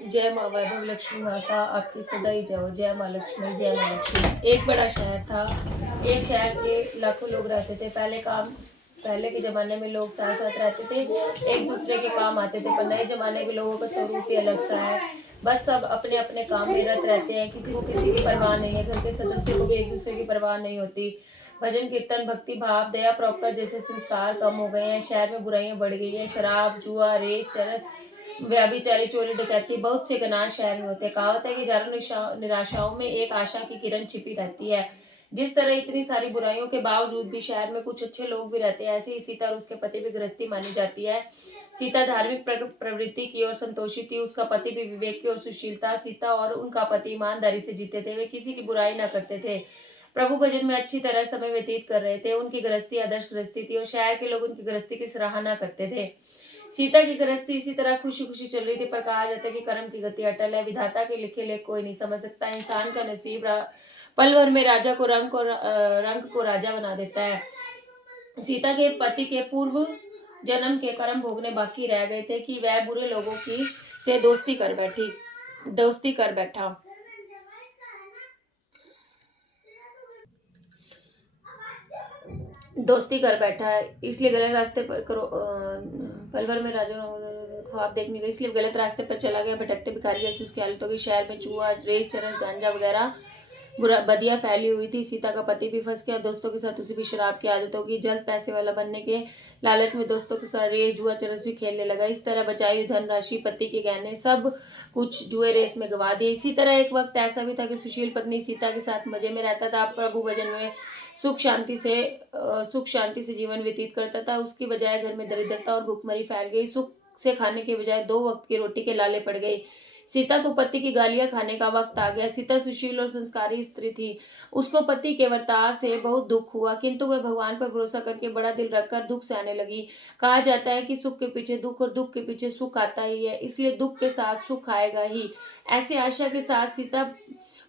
जय माँ वैभव लक्ष्मी माता आपकी सदा ही जय हो। जय माँ लक्ष्मी, जय माँ लक्ष्मी। एक बड़ा शहर था। एक शहर के लाखों लोग रहते थे। पहले के ज़माने में लोग साथ साथ रहते थे, एक दूसरे के काम आते थे। पर नए ज़माने के लोगों का स्वरूप ही अलग सा है। बस सब अपने अपने काम में रत रहते हैं, किसी को किसी की परवाह नहीं है। घर के सदस्यों को भी एक दूसरे की परवाह नहीं होती। भजन कीर्तन, भक्ति भाव, दया, परोपकार जैसे संस्कार कम हो गए हैं। शहर में बुराइयां बढ़ गई हैं। शराब, जुआ, रेस, चरस, व्यभिचारी, चोरी, डकैती, बहुत से गनाह शहर में होते हैं। कहावत है कि हजारों निराशाओं में एक आशा की किरण छिपी रहती है। जिस तरह इतनी सारी बुराइयों के बावजूद भी शहर में कुछ अच्छे लोग भी रहते हैं, ऐसे ही सीता और उसके पति भी गृहस्थी मानी जाती है। सीता धार्मिक प्रवृत्ति की ओर संतोषी थी। उसका पति भी विवेक की और सुशीलता। सीता और उनका पति ईमानदारी से जीते थे। वे किसी की बुराई ना करते थे। प्रभु भजन में अच्छी तरह समय व्यतीत कर रहे थे। उनकी गृहस्थी आदर्श गृहस्थी थी और शहर के लोग उनकी गृहस्थी की सराहना करते थे। सीता की गृहस्थी इसी तरह खुशी खुशी चल रही थी। पर कहा जाता है कि कर्म की गति अटल है। विधाता के लिखे लेख कोई नहीं समझ सकता। इंसान का नसीब पल भर में राजा को रंग को राजा बना देता है। सीता के पति के पूर्व जन्म के कर्म भोगने बाकी रह गए थे कि वह बुरे लोगों की से दोस्ती कर बैठा। दोस्ती कर बैठा है, इसलिए गलत रास्ते पर पल भर में राजा ख्वाब देखने गई, इसलिए गलत रास्ते पर चला गया। भटकते भिखारी जैसी उसकी हालत होगी। शहर में चूहा, रेस, चरस, गांजा वगैरह बुरा बदिया फैली हुई थी। सीता का पति भी फंस गया। दोस्तों के साथ उसे भी शराब की आदत होगी। जल्द पैसे वाला बनने के लालच में दोस्तों के साथ रेस, जुआ, चरस भी खेलने लगा। इस तरह बचाई हुई धनराशि, पति के गहने, सब कुछ जुए रेस में गवा दिए। इसी तरह एक वक्त ऐसा भी था कि सुशील पत्नी सीता के साथ मजे में रहता था। प्रभु भजन में सुख शांति से जीवन व्यतीत करता था। उसकी बजाय घर में दरिद्रता और भूखमरी फैल गई। सुख से खाने के बजाय 2 वक्त की रोटी के लाले पड़ गए। सीता को पति की गालियां खाने का वक्त आ गया। सीता सुशील और संस्कारी स्त्री थी। उसको पति के वर्ताव से बहुत दुख हुआ, किंतु वह भगवान पर भरोसा करके बड़ा दिल रखकर दुख सहने लगी। कहा जाता है कि सुख के पीछे दुख और दुख के पीछे सुख आता ही है, इसलिए दुख के साथ सुख आएगा ही। ऐसी आशा के साथ सीता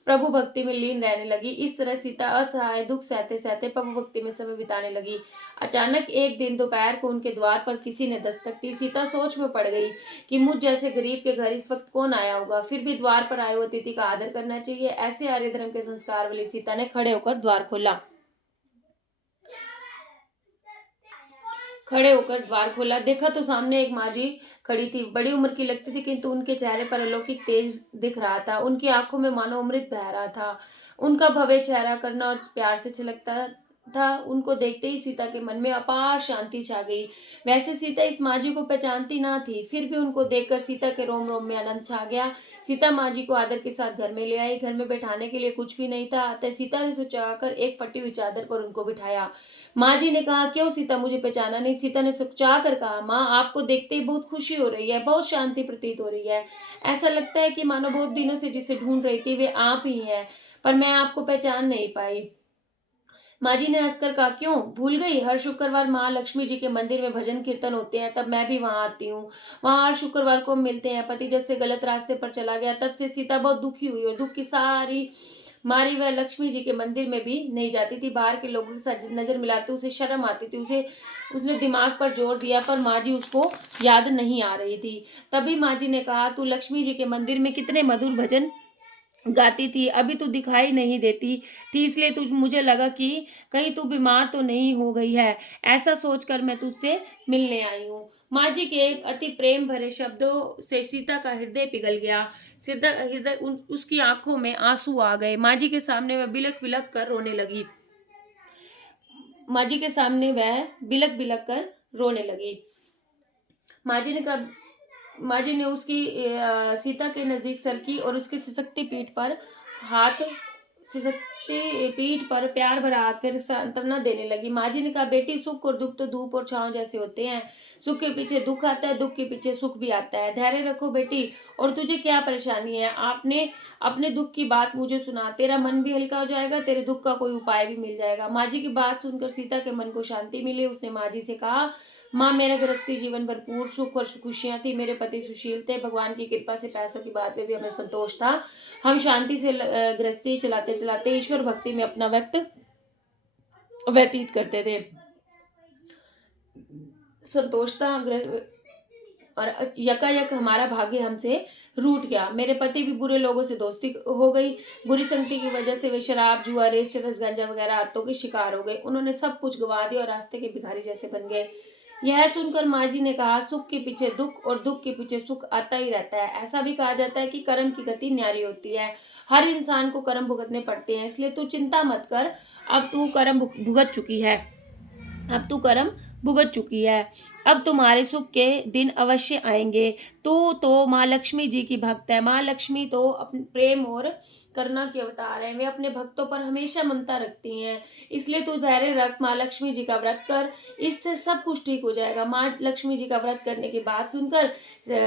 प्रभु भक्ति में लीन रहने लगी। इस तरह सीता असहाय दुख सहते सहते प्रभु भक्ति में समय बिताने लगी। अचानक एक दिन दोपहर को उनके द्वार पर किसी ने दस्तक दी। सीता सोच में पड़ गई कि मुझ जैसे गरीब के घर इस वक्त कौन आया होगा, फिर भी द्वार पर आए हुए अतिथि का आदर करना चाहिए। ऐसे आर्य धर्म के संस्कार वाली सीता ने खड़े होकर द्वार खोला। देखा तो सामने एक माजी खड़ी थी। बड़ी उम्र की लगती थी, किंतु उनके चेहरे पर अलौकिक तेज दिख रहा था। उनकी आंखों में मानो अमृत बह रहा था। उनका भव्य चेहरा करना और प्यार से छलकता था। उनको देखते ही सीता के मन में अपार शांति छा गई। वैसे सीता इस माजी को पहचानती ना थी, फिर भी उनको देखकर सीता के रोम रोम में आनंद छा गया। सीता माजी को आदर के साथ घर में ले आई। घर में बैठाने के लिए कुछ भी नहीं था, अतः सीता ने सुचाकर एक फटी हुई चादर पर उनको बिठाया। माँ जी ने कहा, क्यों सीता, मुझे पहचाना नहीं? सीता ने सुकचा कर कहा, माँ, आपको देखते ही बहुत खुशी हो रही है, बहुत शांति प्रतीत हो रही है। ऐसा लगता है कि मानो बहुत दिनों से जिसे ढूंढ रही थी वे आप ही हैं, पर मैं आपको पहचान नहीं पाई। माँ जी ने हंसकर कहा, क्यों भूल गई? हर शुक्रवार माँ लक्ष्मी जी के मंदिर में भजन कीर्तन होते हैं, तब मैं भी वहां आती हूँ। वहां हर शुक्रवार को मिलते हैं। पति जब से गलत रास्ते पर चला गया तब से सीता बहुत दुखी हुई और दुख की सारी मारी वह लक्ष्मी जी के मंदिर में भी नहीं जाती थी। बाहर के लोगों के साथ नजर मिलाते उसे शर्म आती थी। उसने दिमाग पर जोर दिया, पर माँ जी उसको याद नहीं आ रही थी। तभी माँ जी ने कहा, तू लक्ष्मी जी के मंदिर में कितने मधुर भजन गाती थी, अभी तू दिखाई नहीं देती थी, इसलिए तुझ मुझे लगा कि कहीं तू बीमार तो नहीं हो गई है। ऐसा सोचकर मैं तुझसे मिलने आई हूँ। माँ जी के अति प्रेम भरे शब्दों से सीता का हृदय पिघल गया। उसकी आंखों में आंसू आ गए। माँ जी के सामने वह बिलक बिलक कर रोने लगी। माँ जी के सामने वह बिलक बिलक कर रोने लगी। माँ जी ने कहा माँ जी ने उसकी सीता के नजदीक सरकी और उसकी हाथ सिसकती पीठ पर प्यार भरा हाथ फिर सांत्वना देने लगी। माँ जी ने कहा, बेटी, सुख और दुख तो धूप और छांव जैसे होते हैं। सुख के पीछे दुख आता है, दुख के पीछे सुख भी आता है। धैर्य रखो बेटी। और तुझे क्या परेशानी है? आपने अपने दुख की बात मुझे सुना, तेरा मन भी हल्का हो जाएगा, तेरे दुख का कोई उपाय भी मिल जाएगा। माँ जी की बात सुनकर सीता के मन को शांति मिली। उसने माँ जी से कहा, माँ, मेरा गृहस्थी जीवन भरपूर सुख और खुशियां थी। मेरे पति सुशील थे। भगवान की कृपा से पैसों की बात में भी हमें संतोष था। हम शांति से गृहस्थी चलाते चलाते ईश्वर भक्ति में अपना वक्त व्यतीत करते थे। संतोष था। और यकायक हमारा भाग्य हमसे रूठ गया। मेरे पति भी बुरे लोगों से दोस्ती हो गई। बुरी संगति की वजह से वे शराब, जुआ, रेस, चरस, गांजा वगैरह आदतों के शिकार हो गए। उन्होंने सब कुछ गंवा दिया और रास्ते के भिखारी जैसे बन गए। यह सुनकर माँ जी ने कहा, सुख के पीछे दुख और दुख के पीछे सुख आता ही रहता है। ऐसा भी कहा जाता है कि कर्म की गति न्यारी होती है। हर इंसान को कर्म भुगतने पड़ते हैं, इसलिए तू चिंता मत कर। अब तू कर्म भुगत चुकी है। अब तू कर्म भुगत चुकी है। अब तुम्हारे सुख के दिन अवश्य आएंगे। तू तो माँ लक्ष्मी जी की भक्त है। माँ लक्ष्मी तो अपने प्रेम और करुणा के अवतार है। वे अपने भक्तों पर हमेशा ममता रखती हैं। इसलिए तू धैर्य रख, माँ लक्ष्मी जी का व्रत कर, इससे सब कुछ ठीक हो जाएगा। माँ लक्ष्मी जी का व्रत करने की बात सुनकर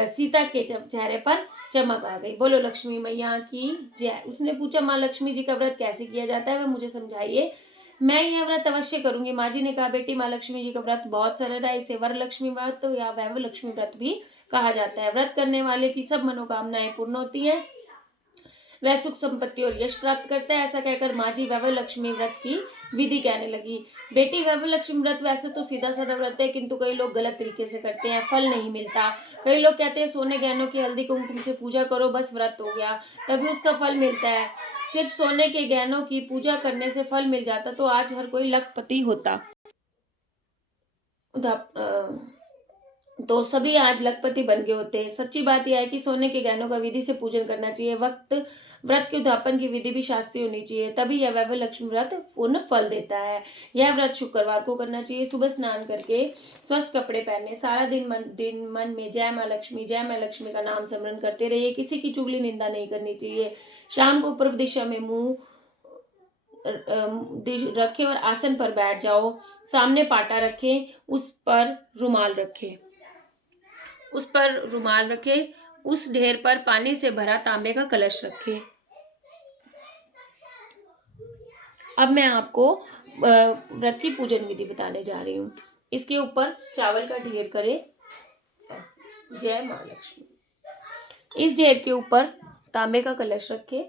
सीता के चेहरे पर चमक आ गई। बोलो लक्ष्मी मैया की जय। उसने पूछा, माँ लक्ष्मी जी का व्रत कैसे किया जाता है, वह मुझे समझाइए। मैं यह व्रत अवश्य करूंगी। माँ जी ने कहा, बेटी माँ लक्ष्मी जी का व्रत बहुत सरल है। इसे वर लक्ष्मी व्रत या वैभव लक्ष्मी व्रत भी कहा जाता है। व्रत करने वाले की सब मनोकामनाएं पूर्ण होती हैं। वह सुख संपत्ति और यश प्राप्त करता है। ऐसा कहकर माँ जी वैभव लक्ष्मी व्रत की विधि कहने लगी। बेटी वैभव लक्ष्मी व्रत वैसे तो सीधा साधा व्रत है, किंतु कई लोग गलत तरीके से करते हैं, फल नहीं मिलता। कई लोग कहते हैं सोने गहनों की हल्दी कुमकुम से पूजा करो, बस व्रत हो गया, तभी उसका फल मिलता है। सिर्फ सोने के गहनों की पूजा करने से फल मिल जाता तो आज हर कोई लखपति होता। तो सभी आज लखपति बन गए होते हैं। सच्ची बात यह है कि सोने के गहनों का विधि से पूजन करना चाहिए। व्रत के उद्यापन की विधि भी शास्त्रीय होनी चाहिए, तभी यह वैभव लक्ष्मी व्रत पूर्ण फल देता है। यह व्रत शुक्रवार को करना चाहिए। सुबह स्नान करके स्वस्थ कपड़े पहने, सारा दिन मन में जय माँ लक्ष्मी का नाम स्मरण करते रहिए। किसी की चुगली निंदा नहीं करनी चाहिए। शाम को पूर्व दिशा में मुंह रखें और आसन पर बैठ जाओ। सामने पाटा रखें, उस पर रुमाल रखें। उस ढेर पर पानी से भरा तांबे का कलश रखें। अब मैं आपको व्रत की पूजन विधि बताने जा रही हूँ। इसके ऊपर चावल का ढेर करें, जय माँ लक्ष्मी। इस ढेर के ऊपर तांबे का कलश रखें।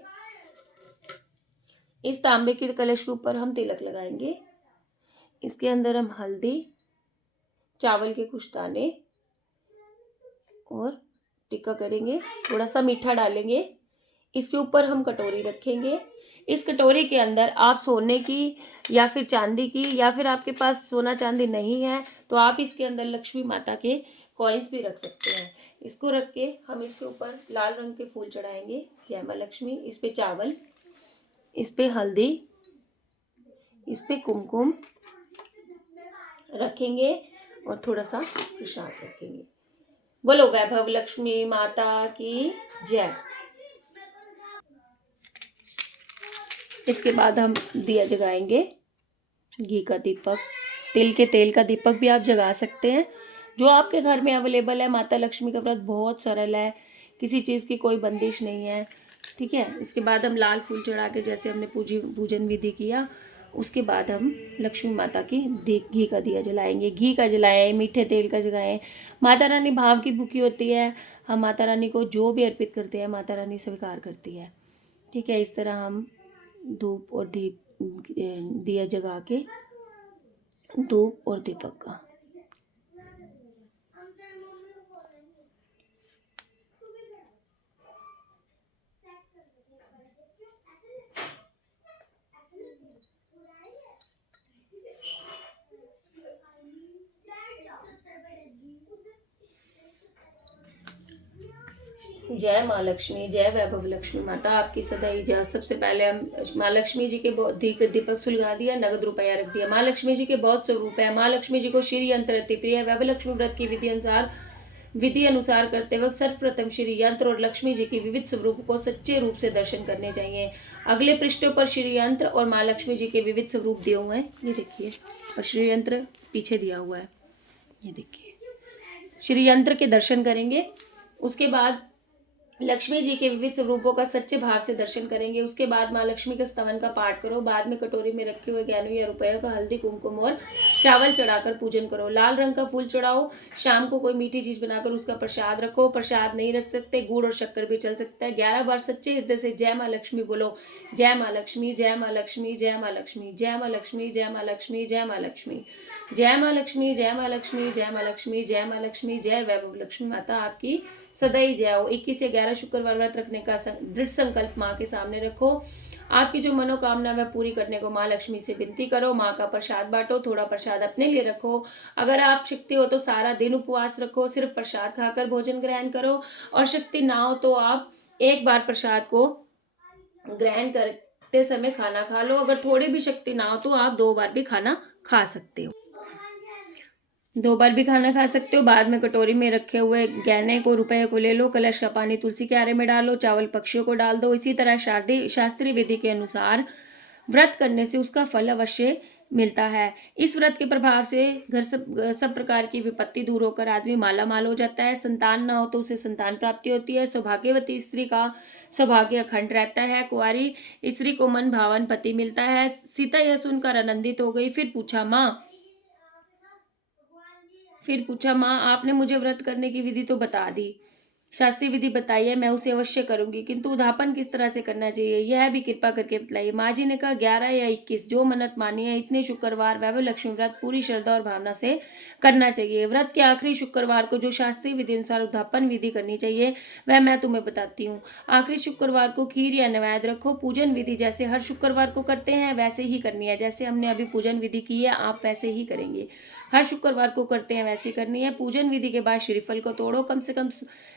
इस तांबे के कलश के ऊपर हम तिलक लगाएंगे। इसके अंदर हम हल्दी, चावल के कुछ दाने और टिक्का करेंगे, थोड़ा सा मीठा डालेंगे। इसके ऊपर हम कटोरी रखेंगे। इस कटोरी के अंदर आप सोने की या फिर चांदी की, या फिर आपके पास सोना चांदी नहीं है तो आप इसके अंदर लक्ष्मी माता के कॉइन्स भी रख सकते हैं। इसको रख के हम इसके ऊपर लाल रंग के फूल चढ़ाएंगे, जय माँ लक्ष्मी। इस पे चावल, इस पे हल्दी, इस पे कुमकुम रखेंगे और थोड़ा सा प्रसाद रखेंगे। बोलो वैभव लक्ष्मी माता की जय। इसके बाद हम दिया जगाएंगे, घी का दीपक, तिल के तेल का दीपक भी आप जगा सकते हैं, जो आपके घर में अवेलेबल है। माता लक्ष्मी का व्रत बहुत सरल है, किसी चीज़ की कोई बंदिश नहीं है, ठीक है। इसके बाद हम लाल फूल चढ़ा के, जैसे हमने पूजन विधि किया, उसके बाद हम लक्ष्मी माता की घी का दिया जलाएंगे। घी का जलाएं, मीठे तेल का जलाएं। माता रानी भाव की भूखी होती है। हम माता रानी को जो भी अर्पित करते हैं, माता रानी स्वीकार करती है, ठीक है। इस तरह हम धूप और दिया जगा के, धूप और दीपक का। जय माँ लक्ष्मी, जय वैभव लक्ष्मी माता आपकी सदा ही जय। सबसे पहले हम माँ लक्ष्मी जी के दीपक सुलगा दिया, नगद रुपया रख दिया। माँ लक्ष्मी जी के बहुत स्वरूप है। माँ लक्ष्मी जी को श्री यंत्र अति प्रिय है। वैभव लक्ष्मी व्रत की विधि अनुसार करते वक्त सर्वप्रथम श्री यंत्र और लक्ष्मी जी की विविध स्वरूप को सच्चे रूप से दर्शन करने चाहिए। अगले पृष्ठों पर श्री यंत्र और माँ लक्ष्मी जी के विविध स्वरूप दिए हुए हैं, ये देखिए, और श्री यंत्र पीछे दिया हुआ है, ये देखिए। श्री यंत्र के दर्शन करेंगे, उसके बाद लक्ष्मी जी के विविध स्वरूपों का सच्चे भाव से दर्शन करेंगे। उसके बाद माँ लक्ष्मी के स्तवन का पाठ करो। बाद में कटोरी में रखे हुए 11 रुपये का हल्दी कुमकुम और चावल चढ़ाकर पूजन करो। लाल रंग का फूल चढ़ाओ। शाम को कोई मीठी चीज बनाकर उसका प्रसाद रखो। प्रसाद नहीं रख सकते, गुड़ और शक्कर भी चल सकता है। 11 बार सच्चे हृदय से जय माँ लक्ष्मी बोलो। जय माँ लक्ष्मी, जय माँ लक्ष्मी, जय माँ लक्ष्मी, जय माँ लक्ष्मी, जय माँ लक्ष्मी, जय माँ लक्ष्मी। जय माँ लक्ष्मी, जय माँ लक्ष्मी, जय माँ लक्ष्मी, जय माँ लक्ष्मी, जय वैभव लक्ष्मी माता आपकी सदा ही जय हो। 21 से 11 शुक्रवार व्रत रखने का दृढ़ संकल्प माँ के सामने रखो। आपकी जो मनोकामना वह पूरी करने को माँ लक्ष्मी से विनती करो। माँ का प्रसाद बांटो, थोड़ा प्रसाद अपने लिए रखो। अगर आप शक्ति हो तो सारा दिन उपवास रखो, सिर्फ प्रसाद खाकर भोजन ग्रहण करो। और शक्ति ना हो तो आप एक बार प्रसाद को ग्रहण करते समय खाना खा लो। अगर थोड़ी भी शक्ति ना हो तो आप 2 बार भी खाना खा सकते हो। 2 बार भी खाना खा सकते हो। बाद में कटोरी में रखे हुए गहने को, रुपए को ले लो। कलश का पानी तुलसी के आरे में डालो। चावल पक्षियों को डाल दो। इसी तरह शास्त्रीय विधि के अनुसार व्रत करने से उसका फल अवश्य मिलता है। इस व्रत के प्रभाव से घर सब प्रकार की विपत्ति दूर होकर आदमी माला माल हो जाता है। संतान न हो तो उसे संतान प्राप्ति होती है। सौभाग्यवती स्त्री का सौभाग्य अखंड रहता है। कुंवारी स्त्री को मन भावन पति मिलता है। सीता यह सुनकर आनंदित हो गई। फिर पूछा, माँ आपने मुझे व्रत करने की विधि तो बता दी, शास्त्रीय विधि बताइए, मैं उसे अवश्य करूंगी, किंतु उद्यापन किस तरह से करना चाहिए यह भी कृपा करके बताइए। माँ जी ने कहा 11 या 21 जो मन्नत मानी है इतने शुक्रवार वैभव लक्ष्मी व्रत पूरी श्रद्धा और भावना से करना चाहिए। व्रत के आखिरी शुक्रवार को जो शास्त्रीय विधि अनुसार उद्यापन विधि करनी चाहिए वह मैं तुम्हें बताती हूँ। आखिरी शुक्रवार को खीर या नैवेद्य रखो। पूजन विधि जैसे हर शुक्रवार को करते हैं वैसे ही करनी है। जैसे हमने अभी पूजन विधि की है आप वैसे ही करेंगे। हर शुक्रवार को करते हैं वैसे करनी है। पूजन विधि के बाद श्रीफल को तोड़ो। कम से कम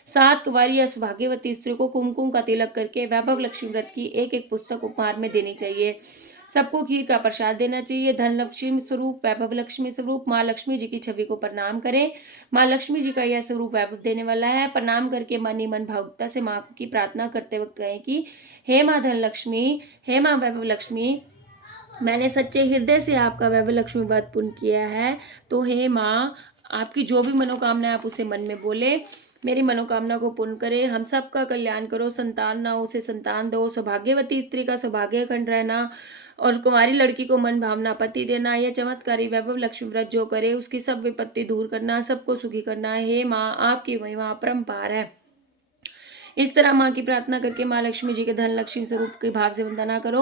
7 कुंवारी या सौभाग्यवती स्त्री को कुमकुम का तिलक करके वैभव लक्ष्मी व्रत की एक एक पुस्तक उपहार में देनी चाहिए। सबको खीर का प्रसाद देना चाहिए। धन लक्ष्मी स्वरूप, वैभव लक्ष्मी स्वरूप माँ लक्ष्मी जी की छवि को प्रणाम करें। माँ लक्ष्मी जी का यह स्वरूप वैभव देने वाला है। प्रणाम करके मन ही मन भावुकता से माँ की प्रार्थना करते वक्त कहें कि हे माँ धन लक्ष्मी, हे माँ वैभव लक्ष्मी, मैंने सच्चे हृदय से आपका वैभव लक्ष्मी व्रत पूर्ण किया है, तो हे माँ आपकी जो भी मनोकामना है आप उसे मन में बोले। मेरी मनोकामना को पूर्ण करे, हम सबका कल्याण करो। संतान ना हो उसे संतान दो। सौभाग्यवती स्त्री का सौभाग्य अखंड रहना और कुंवारी लड़की को मन भावना पति देना। यह चमत्कारी वैभव लक्ष्मी व्रत जो करे उसकी सब विपत्ति दूर करना, सबको सुखी करना। हे माँ आपकी महिमा अपरंपार है। इस तरह माँ की प्रार्थना करके माँ लक्ष्मी जी के धन लक्ष्मी स्वरूप के भाव से वंदना करो।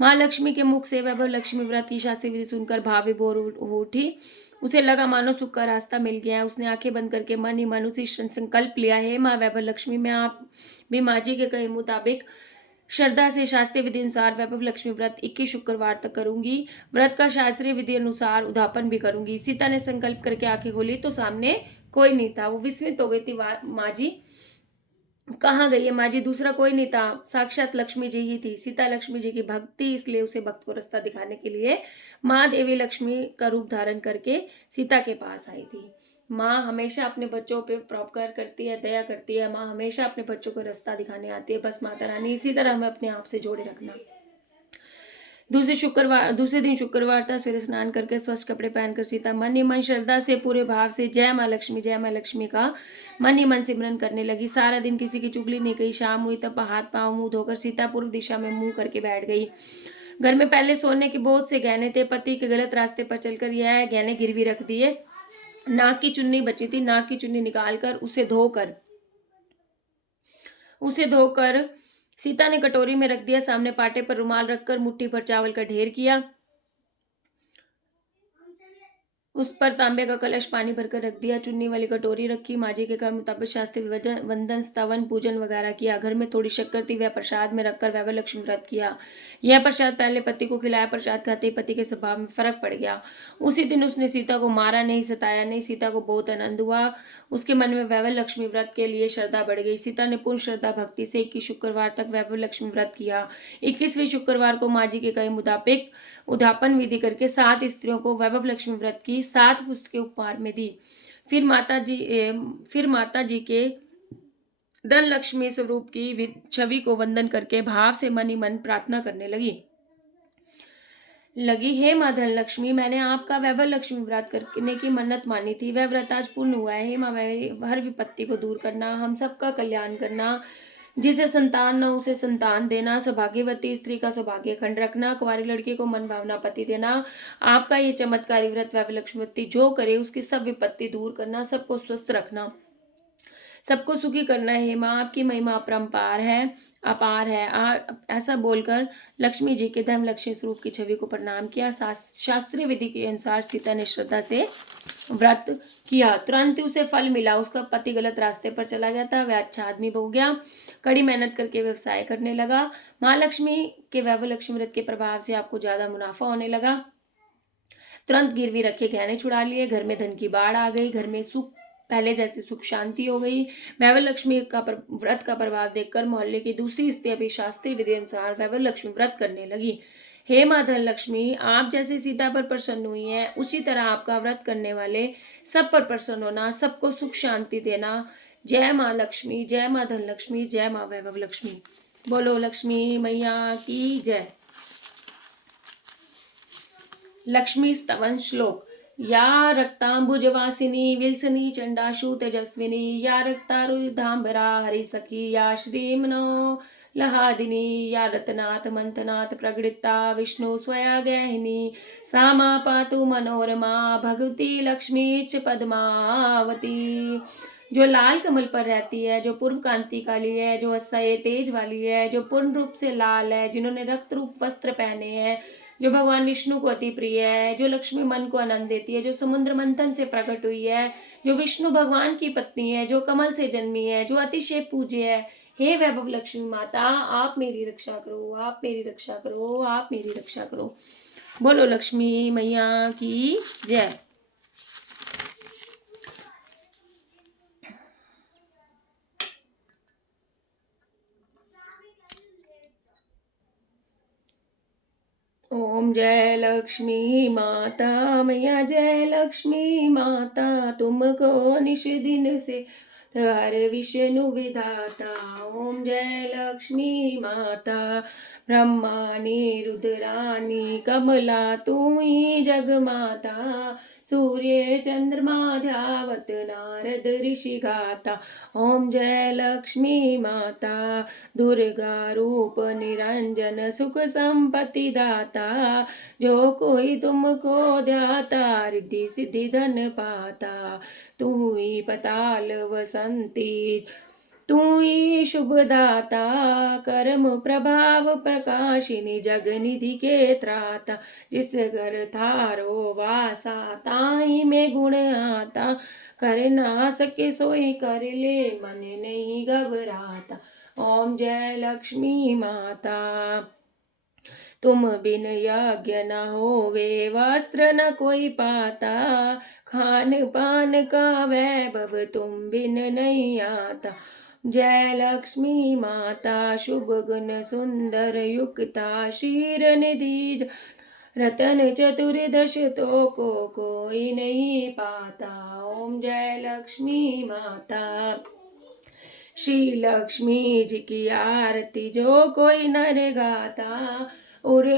माँ लक्ष्मी के मुख से वैभव लक्ष्मी व्रत की शास्त्रीय विधि सुनकर भाव विभोर हो उठी। उसे लगा मानो सुख का रास्ता मिल गया है। उसने आंखें बंद करके मन ही मन उसी क्षण संकल्प लिया है, माँ वैभव लक्ष्मी, मैं आप भी माँ जी के कहे मुताबिक श्रद्धा से शास्त्रीय विधि अनुसार वैभव लक्ष्मी व्रत 21 शुक्रवार तक करूंगी। व्रत का शास्त्रीय विधि अनुसार उद्यापन भी करूंगी। सीता ने संकल्प करके आंखें खोली तो सामने कोई नहीं था। वो विस्मित हो गई थी, माँ जी कहाँ गई है माँ जी? दूसरा कोई नहीं था, साक्षात लक्ष्मी जी ही थी। सीता लक्ष्मी जी की भक्ति, इसलिए उसे भक्त को रास्ता दिखाने के लिए माँ देवी लक्ष्मी का रूप धारण करके सीता के पास आई थी। माँ हमेशा अपने बच्चों पे परोपकार करती है, दया करती है। माँ हमेशा अपने बच्चों को रास्ता दिखाने आती है। बस माता रानी इसी तरह हमें अपने आप से जोड़े रखना। दूसरे दिन शुक्रवार था। सवेरे स्नान करके स्वच्छ कपड़े पहनकर सीता मन ही मन श्रद्धा से पूरे भाव से जय माँ लक्ष्मी का मन ही मन सिमरन करने लगी। सारा दिन किसी की चुगली नहीं गई। शाम हुई तब हाथ पांव मुंह धोकर सीता पूर्व दिशा में मुंह करके बैठ गई। घर में पहले सोने के बहुत से गहने थे। पति के गलत रास्ते पर चलकर यह गहने गिरवी रख दिए। नाक की चुन्नी बची थी। नाक की चुन्नी निकालकर उसे धोकर सीता ने कटोरी में रख दिया। सामने पाटे पर रुमाल रखकर मुट्ठी भर चावल का ढेर किया। उस पर तांबे का कलश पानी भरकर रख दिया। चुन्नी वाली कटोरी रखी। माँ जी के कहा मुताबिक शास्त्रीय वंदन स्तवन पूजन वगैरह किया। घर में थोड़ी शक्कर थी, वह प्रसाद में रखकर वैभव लक्ष्मी व्रत किया। यह प्रसाद पहले पति को खिलाया। प्रसाद खाते ही पति के स्वभाव में फर्क पड़ गया। उसी दिन उसने सीता को मारा नहीं, सताया नहीं। सीता को बहुत आनंद हुआ। उसके मन में वैभव लक्ष्मी व्रत के लिए श्रद्धा बढ़ गई। सीता ने पूर्ण श्रद्धा भक्ति से 21 शुक्रवार तक वैभव लक्ष्मी व्रत किया। 21वें शुक्रवार को माँ जी के कहे मुताबिक उद्यापन विधि करके 7 स्त्रियों को वैभव लक्ष्मी व्रत की 7 पुस्तकें उपहार में दी। फिर माता जी के धन लक्ष्मी स्वरूप की छवि को वंदन करके भाव से मन ही मन प्रार्थना करने लगी। हे माँ धन लक्ष्मी, मैंने आपका वैभव लक्ष्मी व्रत करने की मन्नत मानी थी, वह व्रत आज पूर्ण हुआ है। हे माँ हर विपत्ति को दूर करना, हम सबका कल्याण करना। जिसे संतान न उसे संतान देना, सौभाग्यवती स्त्री का सौभाग्य खंड रखना, कुंवारी लड़की को मन भावना पति देना। आपका ये चमत्कारी व्रत वैभव लक्ष्मी जो करे उसकी सब विपत्ति दूर करना, सबको स्वस्थ रखना, सबको सुखी करना। हे माँ आपकी महिमा अपरंपार है। अपार है। ऐसा बोलकर लक्ष्मी जी के धर्म लक्ष्मी स्वरूप की छवि को प्रणाम किया। शास्त्रीय विधि के अनुसार सीता ने श्रद्धा से व्रत किया। तुरंत ही उसे फल मिला। उसका पति गलत रास्ते पर चला गया था, वह अच्छा आदमी हो गया, कड़ी मेहनत करके व्यवसाय करने लगा। महालक्ष्मी के वैभव लक्ष्मी व्रत के प्रभाव से आपको ज्यादा मुनाफा होने लगा। तुरंत गिरवी रखे गहने छुड़ा लिए, घर में धन की बाढ़ आ गई, घर में सुख पहले जैसी सुख शांति हो गई। वैभव लक्ष्मी का व्रत का प्रभाव देखकर मोहल्ले की दूसरी स्त्रियां भी शास्त्रीय विधि अनुसार वैभव लक्ष्मी व्रत करने लगी। हे माँ धन लक्ष्मी, आप जैसे सीता पर प्रसन्न हुई हैं, उसी तरह आपका व्रत करने वाले सब पर प्रसन्न होना, सबको सुख शांति देना। जय माँ लक्ष्मी, जय माँ धन लक्ष्मी, जय माँ वैभव लक्ष्मी। बोलो लक्ष्मी मैया की जय। लक्ष्मी स्तवन श्लोक। या रक्तांबुजवासिनी विल्सनी चंडाशु तेजस्विनी, या रक्तारुधांबरा हरिसखी, या श्रीमनो लहादिनी, या रत्नाथ मंथनाथ प्रगृता विष्णु स्वया गृहिणी, सा मा पातु मनोरमा भगवती लक्ष्मीश्च पद्मावती। जो लाल कमल पर रहती है, जो पूर्व कांति काली है, जो असह्य तेज वाली है, जो पूर्ण रूप से लाल है, जिन्होंने रक्त रूप वस्त्र पहने हैं, जो भगवान विष्णु को अति प्रिय है, जो लक्ष्मी मन को आनंद देती है, जो समुद्र मंथन से प्रकट हुई है, जो विष्णु भगवान की पत्नी है, जो कमल से जन्मी है, जो अतिशय पूज्य है। हे वैभव लक्ष्मी माता, आप मेरी रक्षा करो, आप मेरी रक्षा करो, आप मेरी रक्षा करो। बोलो लक्ष्मी मैया की जय। ओम जय लक्ष्मी माता मैया, जय लक्ष्मी माता, तुमको निश दिन से हर विष्णु विधाता। ओम जय लक्ष्मी माता, ब्रह्माणी रुद्राणी कमला तुम्ही जगमाता, सूर्य चंद्रमा ध्यावत नारद ऋषि गाता। ओम जय लक्ष्मी माता, दुर्गा रूप निरंजन सुख संपत्ति दाता, जो कोई तुमको ध्याता रिद्धि सिद्धि धन पाता। तू ही पताल वसंती, तू ही शुभदाता, कर्म प्रभाव प्रकाशिनी जगनिधि के त्राता, जिस घर थारो वासा ताई में गुण आता, कर ना सके सोई कर ले मन नहीं घबराता। ओम जय लक्ष्मी माता, तुम बिन यज्ञ न होवे वस्त्र न कोई पाता, खान पान का वैभव तुम बिन नहीं आता। जय लक्ष्मी माता, शुभ गुण सुंदर युक्ता, शीर निधि रतन चतुर्दश तो को कोई नहीं पाता। ओम जय लक्ष्मी माता, श्री लक्ष्मी जी की आरती जो कोई नर गाता, और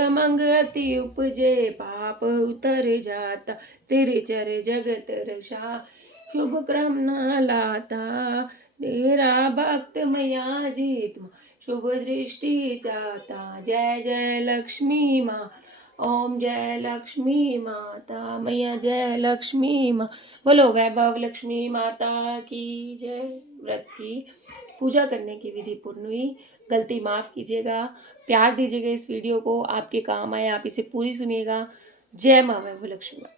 अमंग अति उपजे पाप उतर जाता, स्थिर चर जगत रक्षा शुभ क्रम न लाता, तेरा भक्त मैया जी तुम शुभ दृष्टि चाहता। जय जय लक्ष्मी माँ, ओम जय लक्ष्मी माता मैया, जय लक्ष्मी माँ। बोलो वैभव लक्ष्मी माता की जय। व्रत की पूजा करने की विधि पूर्ण हुई, गलती माफ़ कीजिएगा, प्यार दीजिएगा इस वीडियो को, आपके काम आए, आप इसे पूरी सुनिएगा। जय माँ वैभव लक्ष्मी माँ।